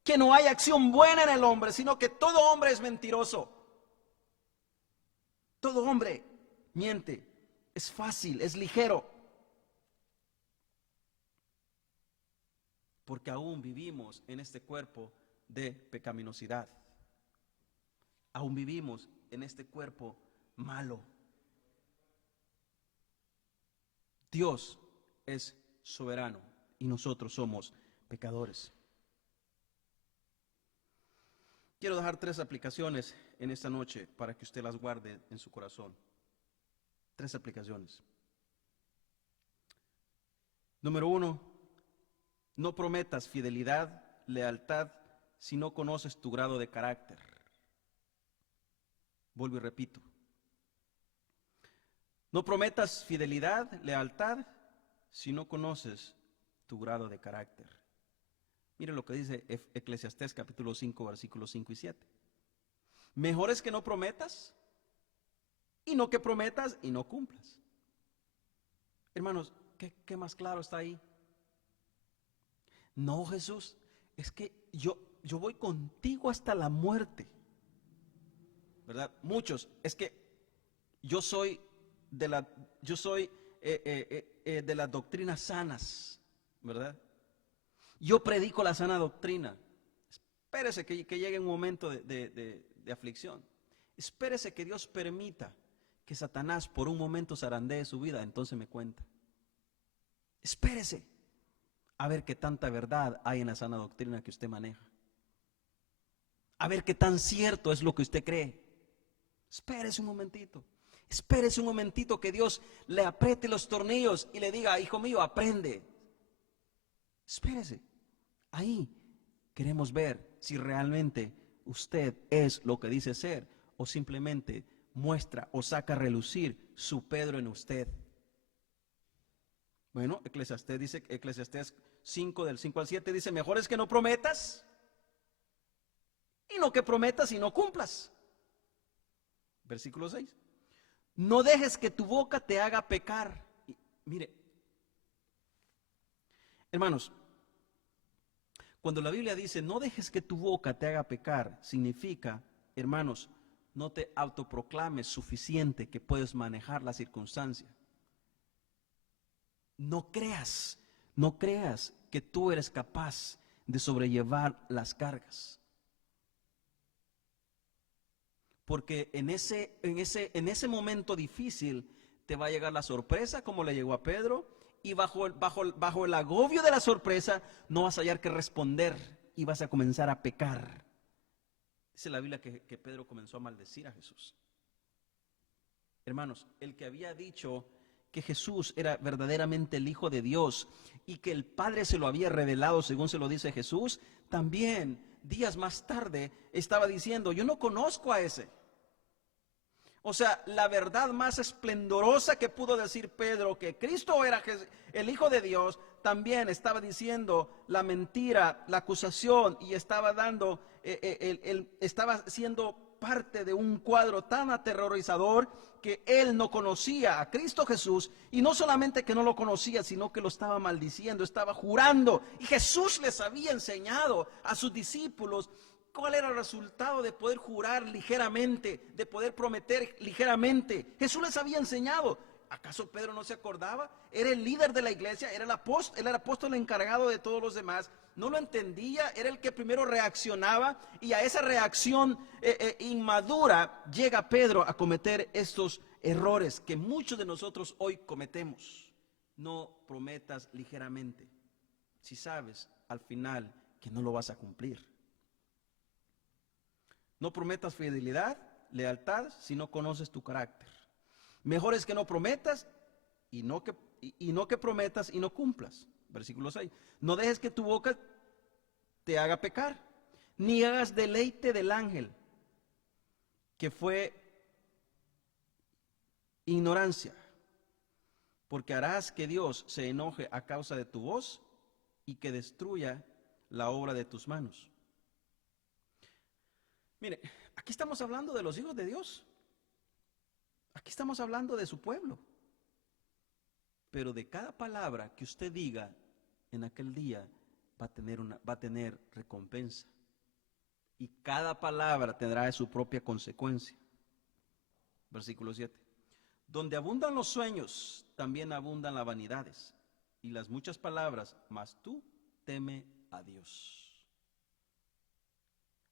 que no hay acción buena en el hombre, sino que todo hombre es mentiroso. Todo hombre miente. Es fácil, es ligero. Porque aún vivimos en este cuerpo de pecaminosidad. Aún vivimos en este cuerpo malo. Dios es soberano y nosotros somos pecadores. Quiero dejar 3 aplicaciones en esta noche para que usted las guarde en su corazón. 3 aplicaciones. Número 1, no prometas fidelidad, lealtad, si no conoces tu grado de carácter. Vuelvo y repito. No prometas fidelidad, lealtad, si no conoces tu grado de carácter. Mire lo que dice Eclesiastés capítulo 5, versículos 5 y 7. Mejor es que no prometas, y no que prometas y no cumplas. Hermanos, ¿qué más claro está ahí? No, Jesús, es que yo voy contigo hasta la muerte. ¿Verdad? Muchos, es que yo soy de las doctrinas sanas, ¿verdad? Yo predico la sana doctrina. Espérese que llegue un momento de aflicción. Espérese que Dios permita que Satanás por un momento zarandee su vida, entonces me cuenta. Espérese a ver qué tanta verdad hay en la sana doctrina que usted maneja. A ver qué tan cierto es lo que usted cree. Espérese un momentito. Espérese un momentito que Dios le apriete los tornillos y le diga, hijo mío, aprende. Espérese. Ahí queremos ver si realmente usted es lo que dice ser o simplemente muestra o saca a relucir su Pedro en usted. Bueno, Eclesiastés dice, Eclesiastés 5 del 5 al 7 dice, mejor es que no prometas y no que prometas y no cumplas. Versículo 6. No dejes que tu boca te haga pecar. Y, mire, hermanos, cuando la Biblia dice no dejes que tu boca te haga pecar, significa, hermanos, no te autoproclames suficiente que puedes manejar la circunstancia. No creas que tú eres capaz de sobrellevar las cargas. Porque en ese momento difícil te va a llegar la sorpresa como le llegó a Pedro, y bajo el agobio de la sorpresa no vas a hallar que responder y vas a comenzar a pecar. Dice la Biblia que Pedro comenzó a maldecir a Jesús. Hermanos, el que había dicho que Jesús era verdaderamente el Hijo de Dios y que el Padre se lo había revelado según se lo dice Jesús, también días más tarde estaba diciendo, yo no conozco a ese. O sea, la verdad más esplendorosa que pudo decir Pedro, que Cristo era el Hijo de Dios, también estaba diciendo la mentira, la acusación, y estaba estaba siendo parte de un cuadro tan aterrorizador que él no conocía a Cristo Jesús, y no solamente que no lo conocía, sino que lo estaba maldiciendo, estaba jurando, y Jesús les había enseñado a sus discípulos cuál era el resultado de poder jurar ligeramente, de poder prometer ligeramente. Jesús les había enseñado. ¿Acaso Pedro no se acordaba? Era el líder de la iglesia, era el apóstol encargado de todos los demás. No lo entendía, era el que primero reaccionaba, y a esa reacción inmadura llega Pedro a cometer estos errores que muchos de nosotros hoy cometemos. No prometas ligeramente si sabes al final que no lo vas a cumplir. No prometas fidelidad, lealtad, si no conoces tu carácter. Mejor es que no prometas y no que prometas y no cumplas. Versículo 6. No dejes que tu boca te haga pecar, ni hagas deleite del ángel, que fue ignorancia, porque harás que Dios se enoje a causa de tu voz y que destruya la obra de tus manos. Mire, aquí estamos hablando de los hijos de Dios. Aquí estamos hablando de su pueblo. Pero de cada palabra que usted diga en aquel día va a tener recompensa. Y cada palabra tendrá su propia consecuencia. Versículo 7. Donde abundan los sueños, también abundan las vanidades y las muchas palabras, mas tú teme a Dios.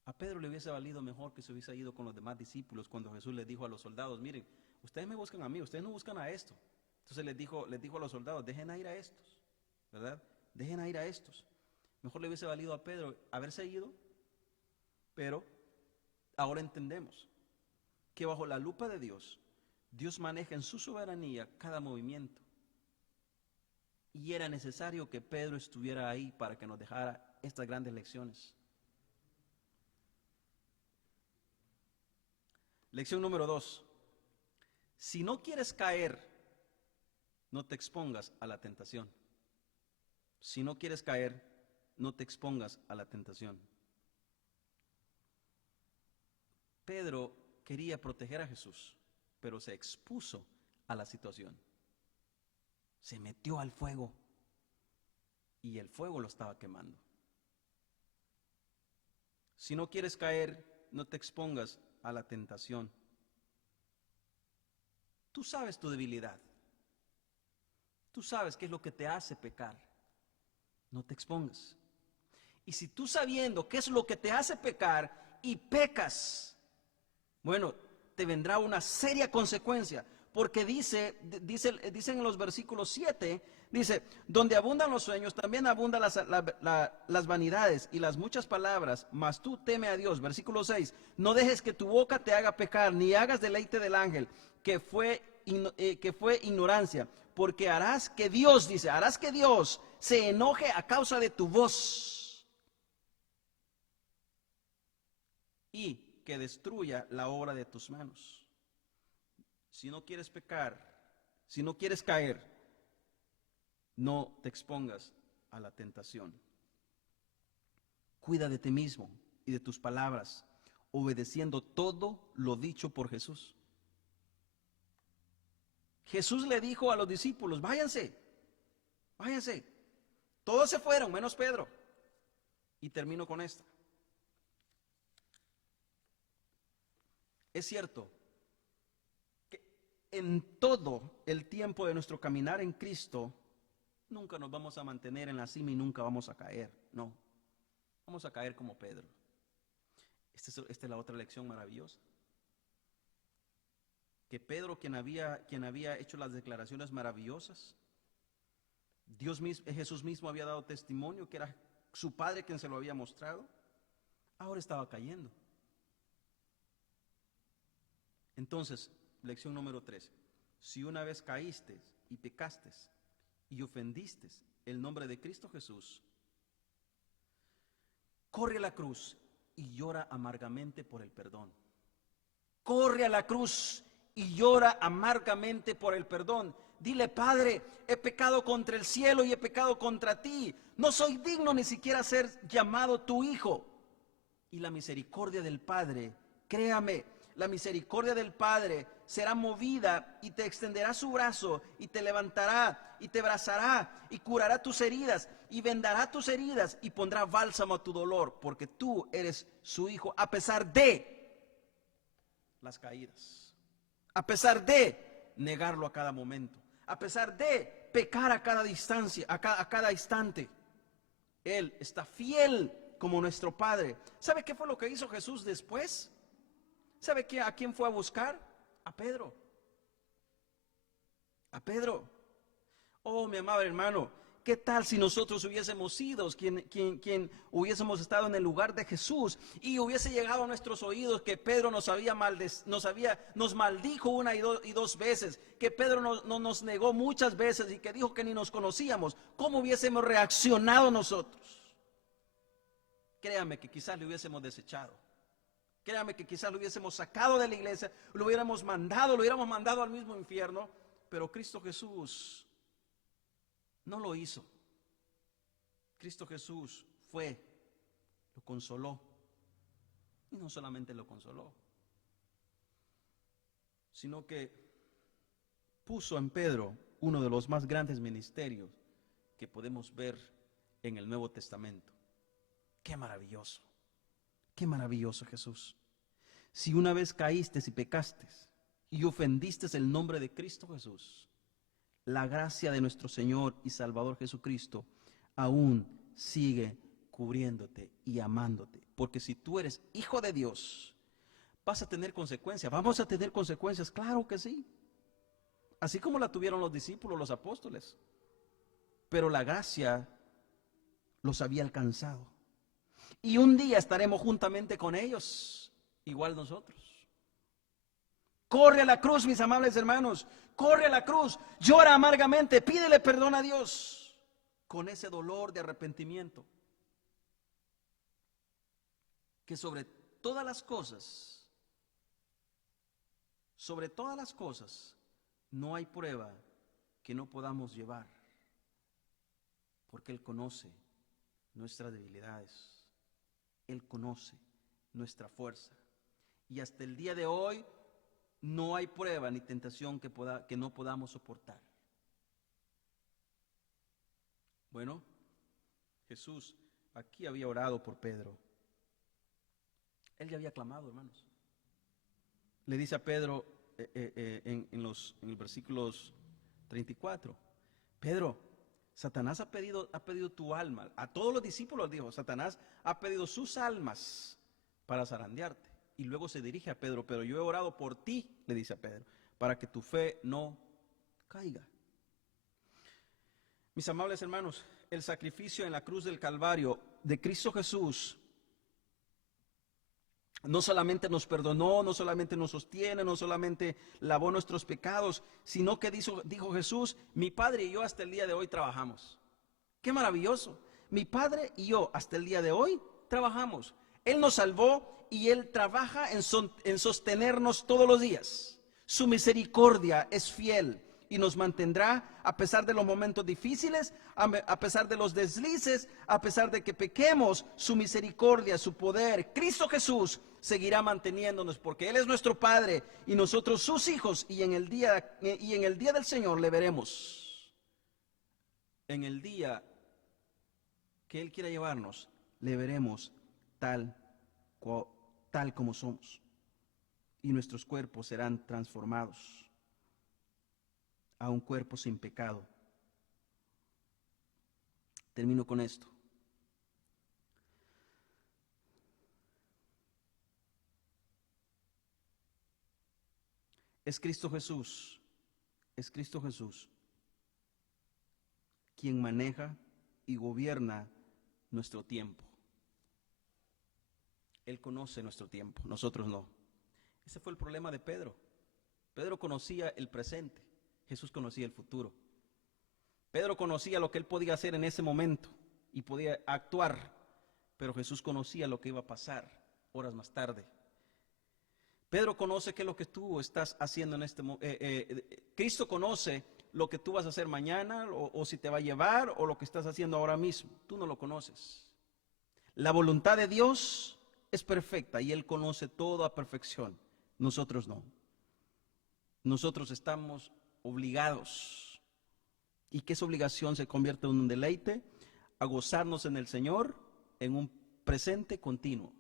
A Pedro le hubiese valido mejor que se hubiese ido con los demás discípulos cuando Jesús les dijo a los soldados, miren, ustedes me buscan a mí, ustedes no buscan a esto. Entonces les dijo a los soldados, dejen a ir a estos, ¿verdad? Dejen a ir a estos. Mejor le hubiese valido a Pedro haberse ido, pero ahora entendemos que bajo la lupa de Dios, Dios maneja en su soberanía cada movimiento. Y era necesario que Pedro estuviera ahí para que nos dejara estas grandes lecciones. Lección número 2. Si no quieres caer, no te expongas a la tentación. Si no quieres caer, no te expongas a la tentación. Pedro quería proteger a Jesús, pero se expuso a la situación. Se metió al fuego y el fuego lo estaba quemando. Si no quieres caer, no te expongas a la tentación. Tú sabes tu debilidad. Tú sabes qué es lo que te hace pecar. No te expongas. Y si tú sabiendo qué es lo que te hace pecar y pecas, bueno, te vendrá una seria consecuencia. Porque dice en los versículos 7, dice, donde abundan los sueños, también abundan las vanidades y las muchas palabras, mas tú teme a Dios. Versículo 6, no dejes que tu boca te haga pecar, ni hagas deleite del ángel, que fue ignorancia, porque harás que Dios se enoje a causa de tu voz y que destruya la obra de tus manos. Si no quieres pecar, si no quieres caer, no te expongas a la tentación. Cuida de ti mismo y de tus palabras, obedeciendo todo lo dicho por Jesús. Jesús le dijo a los discípulos, váyanse. Todos se fueron, menos Pedro. Y termino con esta. Es cierto que en todo el tiempo de nuestro caminar en Cristo, nunca nos vamos a mantener en la cima y nunca vamos a caer. No, vamos a caer como Pedro. Esta es la otra lección maravillosa. Que Pedro, quien había hecho las declaraciones maravillosas, Jesús mismo había dado testimonio que era su Padre quien se lo había mostrado, ahora estaba cayendo. Entonces, lección número 3. Si una vez caíste y pecaste y ofendiste el nombre de Cristo Jesús, corre a la cruz y llora amargamente por el perdón. Corre a la cruz y llora amargamente por el perdón. Dile, Padre, he pecado contra el cielo y he pecado contra ti. No soy digno ni siquiera ser llamado tu hijo. Y la misericordia del Padre, créame, la misericordia del Padre será movida y te extenderá su brazo y te levantará y te abrazará y curará tus heridas y vendará tus heridas y pondrá bálsamo a tu dolor, porque tú eres su hijo a pesar de las caídas, a pesar de negarlo a cada momento, a pesar de pecar a cada distancia, a cada instante. Él está fiel como nuestro Padre. ¿Sabe qué fue lo que hizo Jesús después? ¿Sabe a quién fue a buscar? A Pedro. A Pedro. Oh, mi amado hermano, ¿qué tal si nosotros hubiésemos sido quien hubiésemos estado en el lugar de Jesús y hubiese llegado a nuestros oídos que Pedro nos maldijo una y dos veces, que Pedro nos negó muchas veces y que dijo que ni nos conocíamos? ¿Cómo hubiésemos reaccionado nosotros? Créame que quizás le hubiésemos desechado. Créame que quizás lo hubiésemos sacado de la iglesia, lo hubiéramos mandado al mismo infierno, pero Cristo Jesús no lo hizo. Cristo Jesús lo consoló, y no solamente lo consoló, sino que puso en Pedro uno de los más grandes ministerios que podemos ver en el Nuevo Testamento. ¡Qué maravilloso! ¡Qué maravilloso Jesús! Si una vez caíste y pecaste, y ofendiste el nombre de Cristo Jesús, la gracia de nuestro Señor y Salvador Jesucristo aún sigue cubriéndote y amándote. Porque si tú eres hijo de Dios, vas a tener consecuencias. Vamos a tener consecuencias, claro que sí. Así como la tuvieron los discípulos, los apóstoles. Pero la gracia los había alcanzado. Y un día estaremos juntamente con ellos, igual nosotros. Corre a la cruz, mis amables hermanos. Corre a la cruz. Llora amargamente. Pídele perdón a Dios. Con ese dolor de arrepentimiento. Que sobre todas las cosas, no hay prueba que no podamos llevar. Porque Él conoce nuestras debilidades. Él conoce nuestra fuerza. Y hasta el día de hoy no hay prueba ni tentación que no podamos soportar. Bueno, Jesús aquí había orado por Pedro. Él ya había clamado, hermanos. Le dice a Pedro en los versículos 34, Pedro, Satanás ha pedido tu alma. A todos los discípulos dijo, Satanás ha pedido sus almas para zarandearte. Y luego se dirige a Pedro, pero yo he orado por ti, le dice a Pedro, para que tu fe no caiga. Mis amables hermanos, el sacrificio en la cruz del Calvario de Cristo Jesús no solamente nos perdonó, no solamente nos sostiene, no solamente lavó nuestros pecados, sino que dijo Jesús, mi Padre y yo hasta el día de hoy trabajamos. ¡Qué maravilloso! Mi Padre y yo hasta el día de hoy trabajamos. Él nos salvó y Él trabaja en sostenernos todos los días. Su misericordia es fiel y nos mantendrá a pesar de los momentos difíciles, a pesar de los deslices, a pesar de que pequemos. Su misericordia, su poder, Cristo Jesús seguirá manteniéndonos, porque Él es nuestro Padre y nosotros sus hijos, y en el día del Señor le veremos. En el día que Él quiera llevarnos, le veremos tal como somos, y nuestros cuerpos serán transformados a un cuerpo sin pecado. Termino con esto. Es Cristo Jesús quien maneja y gobierna nuestro tiempo. Él conoce nuestro tiempo, nosotros no. Ese fue el problema de Pedro. Pedro conocía el presente, Jesús conocía el futuro. Pedro conocía lo que él podía hacer en ese momento y podía actuar, pero Jesús conocía lo que iba a pasar horas más tarde. Pedro conoce qué es lo que tú estás haciendo en este momento. Cristo conoce lo que tú vas a hacer mañana, o si te va a llevar, o lo que estás haciendo ahora mismo. Tú no lo conoces. La voluntad de Dios es perfecta y Él conoce todo a perfección. Nosotros no. Nosotros estamos obligados, y que esa obligación se convierte en un deleite, a gozarnos en el Señor en un presente continuo.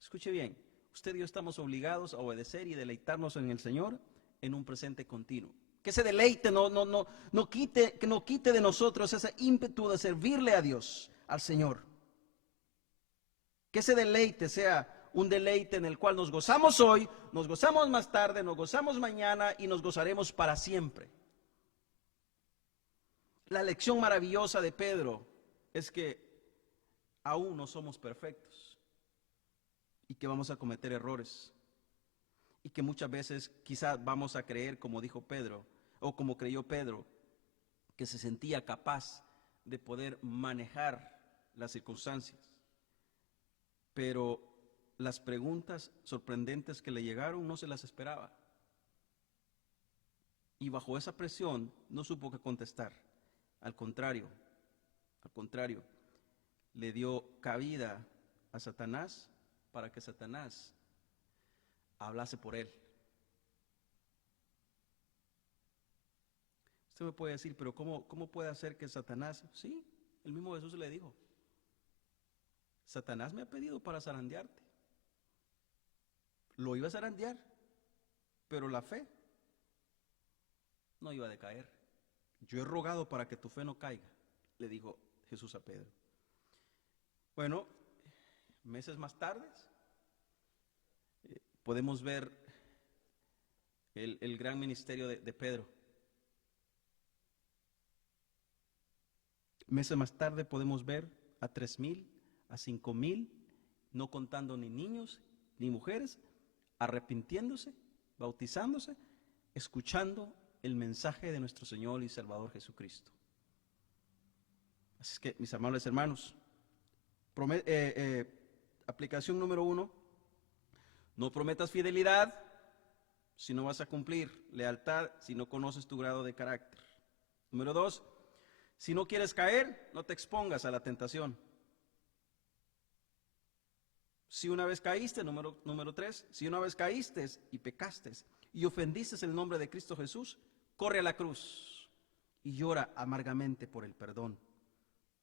Escuche bien, usted y yo estamos obligados a obedecer y deleitarnos en el Señor en un presente continuo. Que ese deleite no quite de nosotros ese ímpetu de servirle a Dios, al Señor. Que ese deleite sea un deleite en el cual nos gozamos hoy, nos gozamos más tarde, nos gozamos mañana y nos gozaremos para siempre. La lección maravillosa de Pedro es que aún no somos perfectos y que vamos a cometer errores, y que muchas veces quizás vamos a creer, como dijo Pedro, o como creyó Pedro, que se sentía capaz de poder manejar las circunstancias. Pero las preguntas sorprendentes que le llegaron no se las esperaba, y bajo esa presión no supo qué contestar. Al contrario, le dio cabida a Satanás para que Satanás hablase por él. Usted me puede decir, pero ¿cómo puede hacer que Satanás? Sí, el mismo Jesús le dijo, Satanás me ha pedido para zarandearte. Lo iba a zarandear, pero la fe no iba a decaer. Yo he rogado para que tu fe no caiga, le dijo Jesús a Pedro. Bueno, meses más tarde podemos ver el gran ministerio de Pedro. Meses más tarde podemos ver a 3,000, a 5,000, no contando ni niños ni mujeres, arrepintiéndose, bautizándose, escuchando el mensaje de nuestro Señor y Salvador Jesucristo. Así es que, mis amables hermanos, aplicación número 1, no prometas fidelidad si no vas a cumplir, lealtad si no conoces tu grado de carácter. Número 2, si no quieres caer, no te expongas a la tentación. Si una vez caíste, número 3, si una vez caíste y pecaste y ofendiste el nombre de Cristo Jesús, corre a la cruz y llora amargamente por el perdón,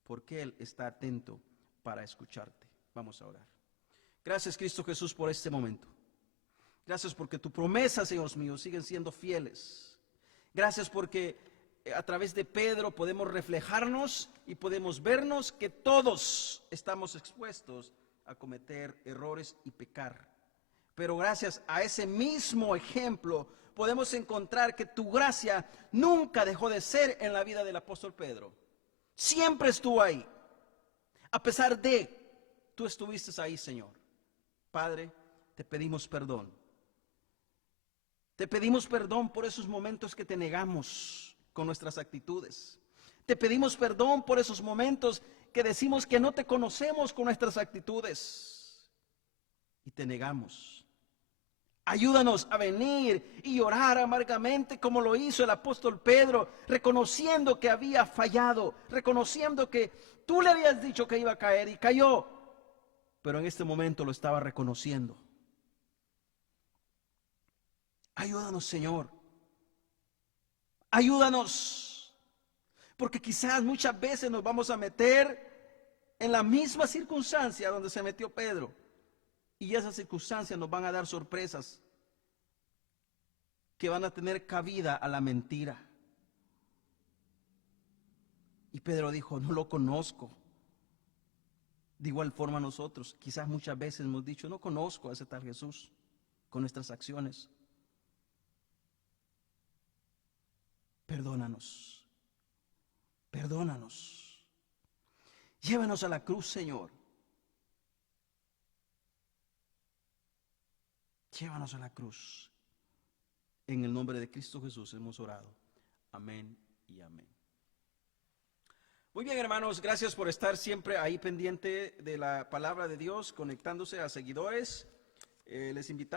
porque Él está atento para escucharte. Vamos a orar. Gracias, Cristo Jesús, por este momento. Gracias porque tu promesa, Señor mío, siguen siendo fieles. Gracias porque a través de Pedro podemos reflejarnos y podemos vernos que todos estamos expuestos a cometer errores y pecar. Pero gracias a ese mismo ejemplo podemos encontrar que tu gracia nunca dejó de ser en la vida del apóstol Pedro. Siempre estuvo ahí. A pesar de, tú estuviste ahí, Señor. Padre, te pedimos perdón. Te pedimos perdón por esos momentos que te negamos con nuestras actitudes. Te pedimos perdón por esos momentos que decimos que no te conocemos con nuestras actitudes y te negamos. Ayúdanos a venir y orar amargamente como lo hizo el apóstol Pedro, reconociendo que había fallado, reconociendo que tú le habías dicho que iba a caer y cayó, pero en este momento lo estaba reconociendo. Ayúdanos, Señor. Ayúdanos, porque quizás muchas veces nos vamos a meter en la misma circunstancia donde se metió Pedro, y esas circunstancias nos van a dar sorpresas que van a tener cabida a la mentira. Y Pedro dijo, no lo conozco. De igual forma nosotros, quizás muchas veces hemos dicho, no conozco a ese tal Jesús, con nuestras acciones. Perdónanos, perdónanos. Llévanos a la cruz, Señor. Llévanos a la cruz. En el nombre de Cristo Jesús hemos orado. Amén y amén. Muy bien, hermanos, gracias por estar siempre ahí pendiente de la palabra de Dios, conectándose a seguidores. Les invitamos.